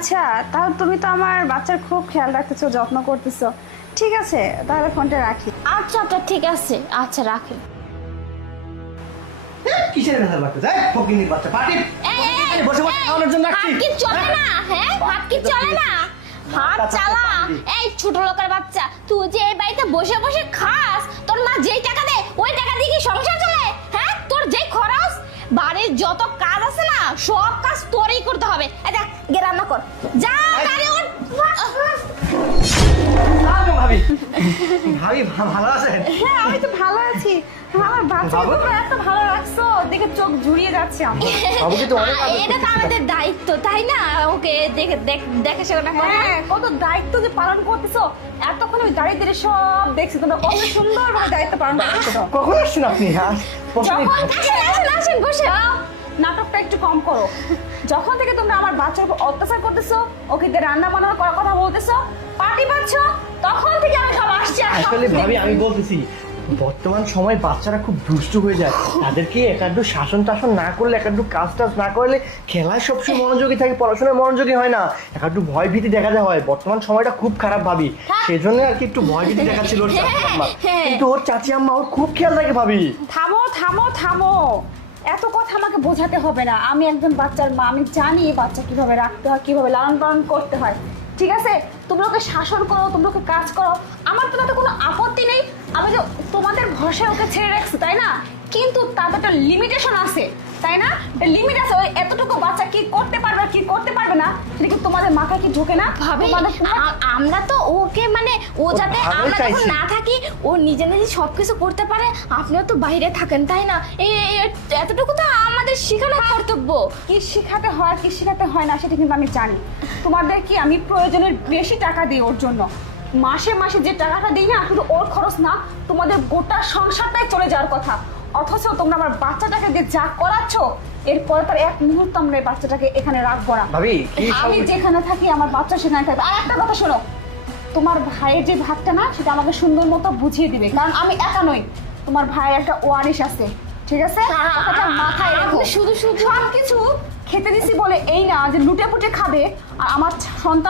আচ্ছা, তাহলে তুমি তো আমার বাচ্চার খুব খেয়াল রাখতেছো, যত্ন করতেছো। ঠিক আছে, তাহলে ফোনটা রাখি। আচ্ছা আচ্ছা ঠিক আছে, আচ্ছা রাখি। কিসের ব্যথার বাচ্চা যায় ফকিনির বাচ্চা পাটি বসে বসে খাওয়ানোর জন্য রাখছি। হাত কি চলে না? হ্যাঁ, হাত কি চলে না? হাত চালা। এই ছোট লোকের বাচ্চা, তুই যে এই বাড়িতে বসে বসে খাস, তোর মা যেই টাকা দেয় ওই টাকা দিয়ে কি সংসার চলে? হ্যাঁ, তোর যেই খরচ, বাড়ির যত কাজ আছে না সব কাজ তোরই করতে হবে। এই দেখ, গিয়ে রান্না কর, যা গাড়ি ওঠ। ভাবি ভাবি ভালো আছেন? হ্যাঁ, আমি তো ভালো আছি। আমার বাচ্চাকে বাবু? তোমরা এত ভালো রাখছো, দেখে চোখ জুড়িয়ে যাচ্ছে আমার। বাবুকে তো অনেক আদর এটা তো করতেছি। আমাদের দায়িত্ব, তাই না? ওকে দেখে দেখে সেটা করা। হ্যাঁ, কত দায়িত্ব যে পালন করতেছো। এতক্ষণ আমি দাঁড়িয়ে দাঁড়িয়ে সব দেখছি, তোমরা কত সুন্দরভাবে দায়িত্ব পালন করতেছো। কখন আসছেন আপনি? যখন আসেন বসে নাটকটা একটু কম করো। যখন থেকে তোমরা আমার বাচ্চার উপর অত্যাচার করতেছো, ওকে দিয়ে রান্না বান্না করার কথা বলতেছো, পার্টি পাচ্ছ, তখন থেকে আমি সব আসছি আর সব আসলে ভাবি দেখছি। আমি বলতেছি বর্তমান সময় বাচ্চারা খুব দুষ্টু হয়ে যায়, তাদেরকে একাড্ডু শাসন টাসন না করলে, একাড্ডু কাজ টাজ না করলে খেলায় সবসময় মনোযোগী থাকে, পড়াশোনায় মনোযোগী হয় না, একাড্ডু ভয় ভীতি দেখাতে হয়। বর্তমান সময়টা খুব খারাপ ভাবি, সেজন্য আর কি একটু ভয় ভীতি দেখাচ্ছিল ওর চাচি আম্মা। কিন্তু ওর চাচি আম্মা ওর খুব খেয়াল রাখে ভাবি। থামো থামো থামো, এত কথা আমাকে বোঝাতে হবে না। আমি একজন বাচ্চার মা, আমি জানি বাচ্চা কিভাবে রাখতে হয়, কিভাবে লালন পালন করতে হয়। ঠিক আছে, তোমরা ওকে শাসন করো, তোমরা ওকে কাজ করো, আমার তো তাতে কোনো আপত্তি নেই। আমি যে তোমাদের ভরসায় ওকে ছেড়ে রাখছি, তাই না? কিন্তু তাদের একটা লিমিটেশন আছে, তাই না? লিমিট আছে। ওই এতটুকু বাচ্চা কি করতে পারবে কি করতে পারবে না, সেটা কি তোমাদের মাথায় কি ঢোকে না? ভাবি, আমরা তো ওকে মানে ও যাতে ভালোই আমরা যখন চাইছি। না থাকি ও নিজে নিজে সবকিছু করতে পারে। আপনিও তো বাইরে থাকেন, তাই না? এতটুকু তো আমাদের শেখানো কর্তব্য। কি শেখাতে হয় কি শেখাতে হয় না সেটা কিন্তু আমি জানি। তোমাদের কি আমি প্রয়োজনের বেশি টাকা দিই ওর জন্য। মাসে মাসে যে টাকাটা দিই না, শুধু ওর খরচ না, তোমাদের গোটা সংসারটাই চলে যাওয়ার কথা। অথচ তোমরা আমার বাচ্চাটাকে যে যা করাচ্ছ, এরপর তার এক মুহূর্ত আমরা এই বাচ্চাটাকে এখানে রাখবো না। ভাবি কি আমি সব- যেখানে থাকি আমার বাচ্চা সেখানে থাকবে। আর একটা কথা শোনো, তোমার ভাইয়ের যে ভাগটা না, সেটা আমাকে সুন্দর মতো বুঝিয়ে দিবে, কারণ আমি একা নই, তোমার ভাইয়ের একটা ওয়ারিশ আছে। ঠিক আছে, কথাটা মাথায় রাখো। শুধু শুধু সব কিছু খেতে দিছি বলে এই না যে লুটে পুটে খাবে আর আমার সন্তান